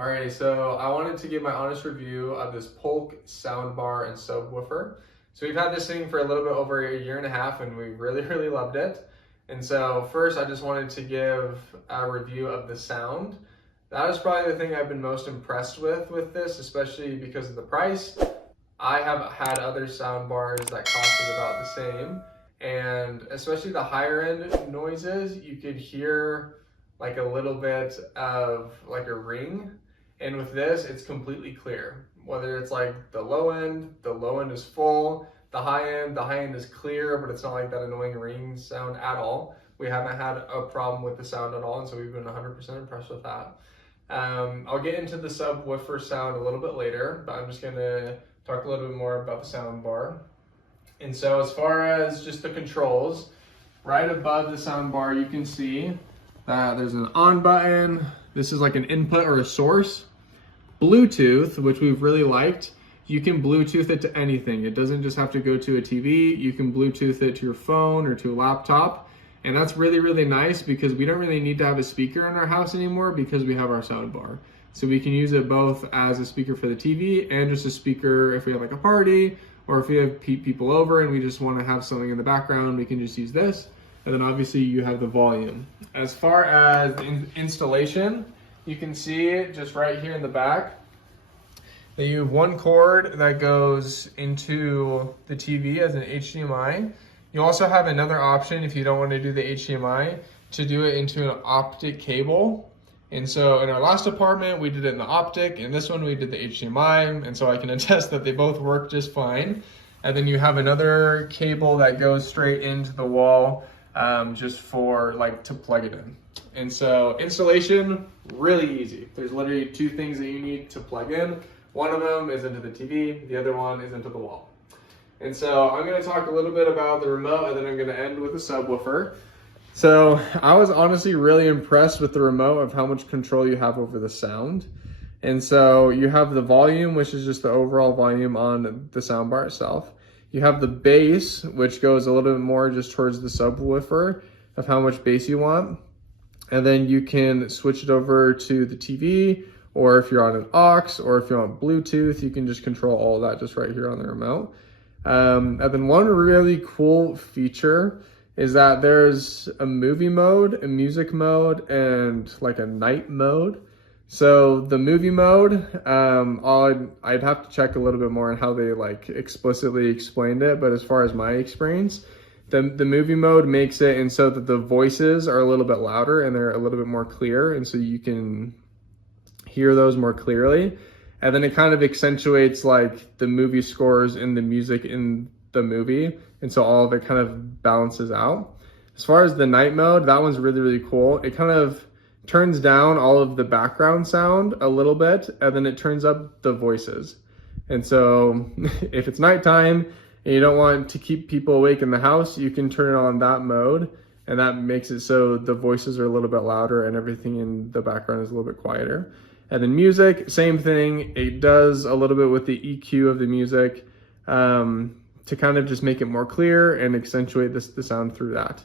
Alrighty, so I wanted to give my honest review of this Polk soundbar and subwoofer. So we've had this thing for a little bit over a year and a half and we really loved it. And so first I just wanted to give a review of the sound. That is probably the thing I've been most impressed with this, especially because of the price. I have had other soundbars that costed about the same, and especially the higher end noises, you could hear like a little bit of like a ring. And with this, it's completely clear. Whether it's like the low end is full, the high end is clear, but it's not like that annoying ring sound at all. We haven't had a problem with the sound at all, and so we've been 100% impressed with that. I'll get into the subwoofer sound a little bit later, but I'm just gonna talk a little bit more about the sound bar. And so as far as just the controls, right above the sound bar, you can see that there's an on button. This is like an input or a source. Bluetooth, which we've really liked. You can Bluetooth it to anything. It doesn't just have to go to a TV. You can Bluetooth it to your phone or to a laptop. And that's really nice because we don't really need to have a speaker in our house anymore because we have our sound bar. So we can use it both as a speaker for the TV and just a speaker if we have like a party or if we have people over and we just want to have something in the background, we can just use this. And then obviously you have the volume. As far as the installation, you can see it just right here in the back that you have one cord that goes into the TV as an HDMI. You also have another option if you don't want to do the HDMI to do it into an optic cable. And so in our last apartment, we did it in the optic, and this one we did the HDMI, and so I can attest that they both work just fine. And then you have another cable that goes straight into the wall just for like to plug it in. And so installation, really easy. There's literally two things that you need to plug in. One of them is into the TV, the other one is into the wall. And so I'm gonna talk a little bit about the remote and then I'm gonna end with the subwoofer. So I was honestly really impressed with the remote of how much control you have over the sound. And so you have the volume, which is just the overall volume on the soundbar itself. You have the bass, which goes a little bit more just towards the subwoofer of how much bass you want. And then you can switch it over to the TV, or if you're on an aux, or if you're on Bluetooth, you can just control all that just right here on the remote. And then one really cool feature is that there's a movie mode, a music mode, and like a night mode. So the movie mode, I'd have to check a little bit more on how they like explicitly explained it, but as far as my experience, the movie mode makes it and so that the voices are a little bit louder and they're a little bit more clear, and so you can hear those more clearly. And then it kind of accentuates like the movie scores and the music in the movie, and so all of it kind of balances out. As far as the night mode, that one's really cool. It kind of turns down all of the background sound a little bit, and then it turns up the voices. And so if it's nighttime and you don't want to keep people awake in the house, you can turn it on that mode, and that makes it so the voices are a little bit louder and everything in the background is a little bit quieter. And then music, same thing. It does a little bit with the EQ of the music to kind of just make it more clear and accentuate the sound through that.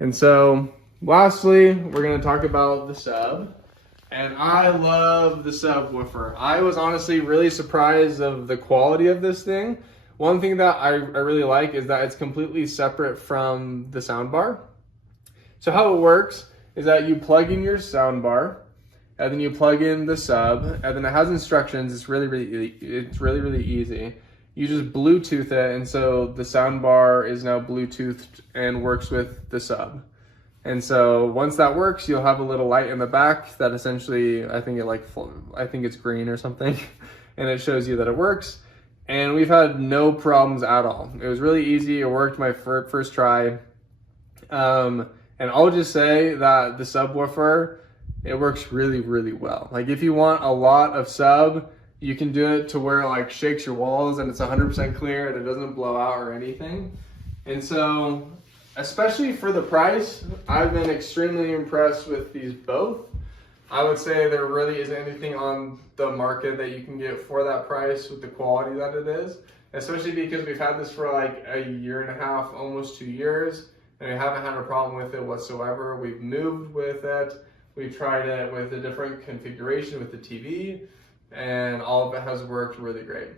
And so lastly, we're gonna talk about the sub. And I love the subwoofer. I was honestly really surprised of the quality of this thing. One thing that I really like is that it's completely separate from the soundbar. So how it works is that you plug in your soundbar, and then you plug in the sub, and then it has instructions. It's really easy. You just Bluetooth it, and so the soundbar is now Bluetoothed and works with the sub. And so once that works, you'll have a little light in the back that essentially, I think it's green or something, and it shows you that it works. And we've had no problems at all. It was really easy. It worked my first try. And I'll just say that the subwoofer, it works really well. Like if you want a lot of sub, you can do it to where it like shakes your walls and it's 100% clear and it doesn't blow out or anything. And so, especially for the price, I've been extremely impressed with these both. I would say there really isn't anything on the market that you can get for that price with the quality that it is, especially because we've had this for like a year and a half, almost 2 years, and we haven't had a problem with it whatsoever. We've moved with it. We've tried it with a different configuration with the TV, and all of it has worked really great.